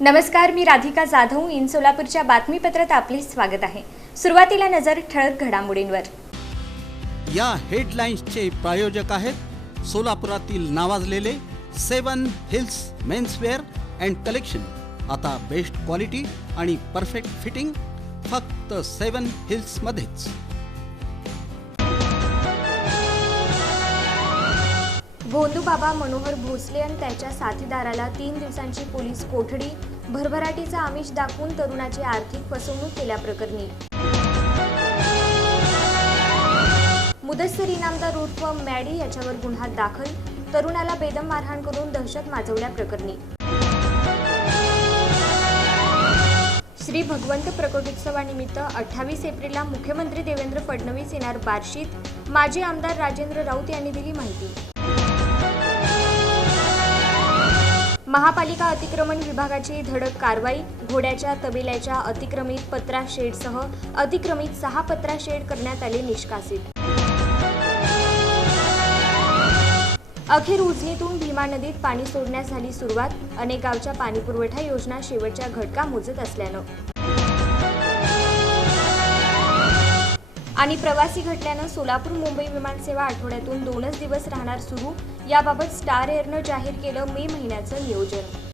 नमस्कार, मी राधिका जाधव. इन सोलापूरच्या बातमीपत्रात आपले स्वागत आहे. सुरुवातीला नजर ठळक घडामोडींवर. या हेडलाईन्सचे प्रायोजक आहेत सोलापुरातील नावाजलेले 7 हिल्स मेन्सवेअर अँड कलेक्शन. आता बेस्ट क्वालिटी आणि परफेक्ट फिटिंग फक्त 7 हिल्स मध्येच. भोंदू बाबा मनोहर भोसले आणि त्याच्या साथीदाराला 3 दिवसांची पोलीस कोठडी. भरभराटीचा आमिष दाखवून तरुणाची आर्थिक फसवणूक केल्याप्रकरणी. मुदस्सर इनामदार उर्फ मॅडी याच्यावर गुन्हा दाखल. तरुणाला बेदम मारहाण करून दहशत माजवल्याप्रकरणी. श्री भगवंत प्रकटोत्सवानिमित्त 28 एप्रिलला मुख्यमंत्री देवेंद्र फडणवीस येणार बार्शीत. माजी आमदार राजेंद्र राऊत यांनी दिली माहिती. महापालिका अतिक्रमण विभागाची धडक कारवाई. घोड्याच्या तबेल्याच्या अतिक्रमित पत्रा शेडसह अतिक्रमित 6 पत्रा शेड करण्यात आले निष्कासित. अखेर उजनीतून भीमा नदीत पाणी सोडण्यास झाली सुरुवात. अनेक गावच्या पाणीपुरवठा योजना शेवटच्या घटका मोजत असल्यानं आणि प्रवासी घटल्यानं सोलापूर मुंबई विमानसेवा आठवड्यातून 2च दिवस राहणार सुरू. याबाबत स्टार एअरनं जाहीर केलं मे महिन्याचं नियोजन.